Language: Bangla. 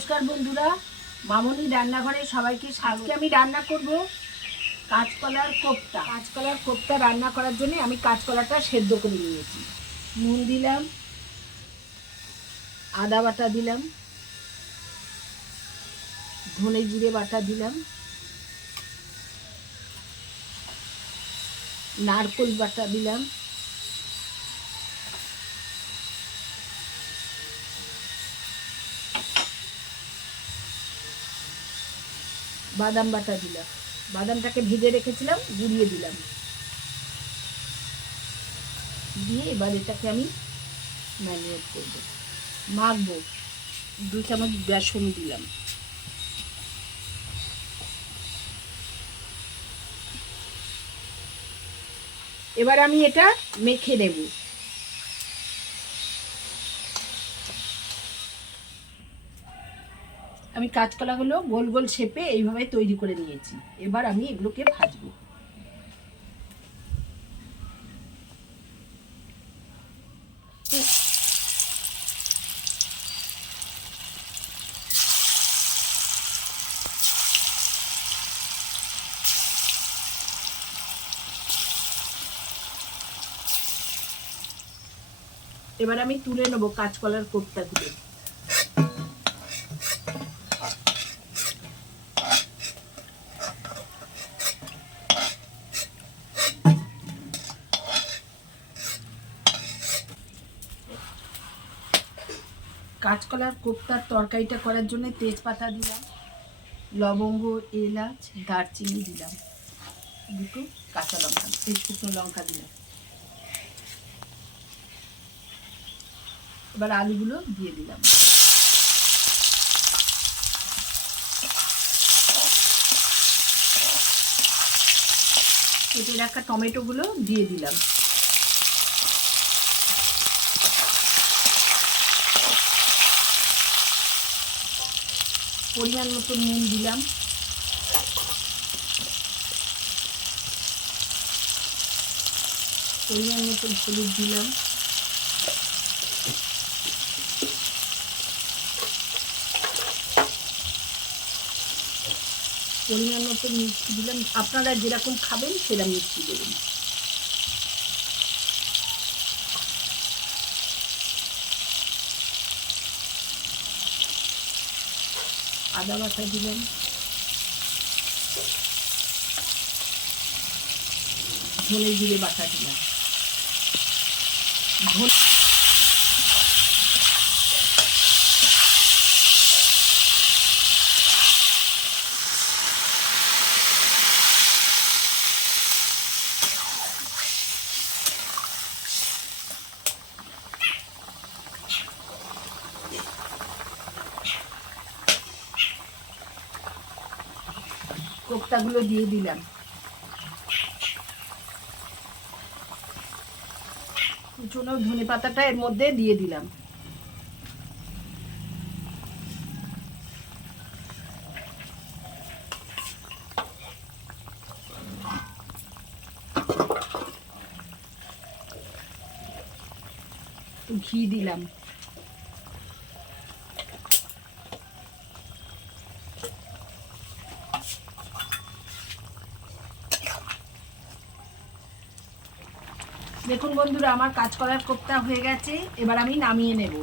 নমস্কার বন্ধুরা, মামনি রান্নাঘরে সবাইকে স্বাগত। আমি রান্না করব কাঁচকলার কোপ্তা। কাঁচকলার কোপ্তা রান্না করার জন্য আমি কাঁচকলাটা সেদ্ধ করে নিয়েছি। নুন দিলাম, আদা বাটা দিলাম, ধনে জিরে বাটা দিলাম, নারকেল বাটা দিলাম, বাদাম বাটা দিলাম, বাদামটাকে ভেজে রেখেছিলাম গুঁড়িয়ে দিলাম, দিয়ে এবার এটাকে আমি ম্যারিনেট করব, মাখবো। 2 চামচ বেসন দিলাম, এবার আমি এটা মেখে নেব। আমি কাঁচকলাগুলো গোল গোল শেপে এইভাবে তৈরি করে নিয়েছি। এবার আমি এগুলোকে ভাজবো। এবার আমি তুলে নেবো কাঁচকলার কোপ্তাগুলো। কাঁচকলার কোপ্তার তরকারিটা করার জন্য তেজপাতা দিলাম, লবঙ্গ, এলাচ, দারচিনি দিলাম, 2 কাঁচা লঙ্কা, শুকনো লঙ্কা দিলাম। এবার আলুগুলো দিয়ে দিলাম, কেটে রাখা টমেটোগুলো দিয়ে দিলাম, পরিমাণ মতো নুন দিলাম, পরিমাণ মতো হলুদ দিলাম, পরিমাণ মতো মিষ্টি দিলাম। আপনারা যেরকম খাবেন সেরকম মিষ্টি দেবেন। আদা বাটা দিলাম, ধনে জিরে বাটা দিলাম, কোপ্তাগুলো দিয়ে দিলাম, কুচনো ধনে পাতাটা এর মধ্যে দিয়ে দিলাম, ঘি দিলাম, দেখুন বন্ধুরা, আমার কাঁচকলার কোপ্তা হয়ে গেছে। এবার আমি নামিয়ে নেব।